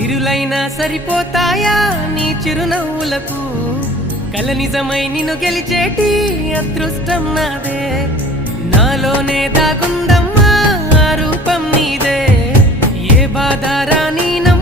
సిరులైనా సరిపోతాయా నీ చిరునవ్వులకు కల నిజమై నిన్ను గెలిచేటి అదృష్టం నాదే నాలోనే దాగుందమ్మా ఆ రూపం నీదే ఏ బాధ రాని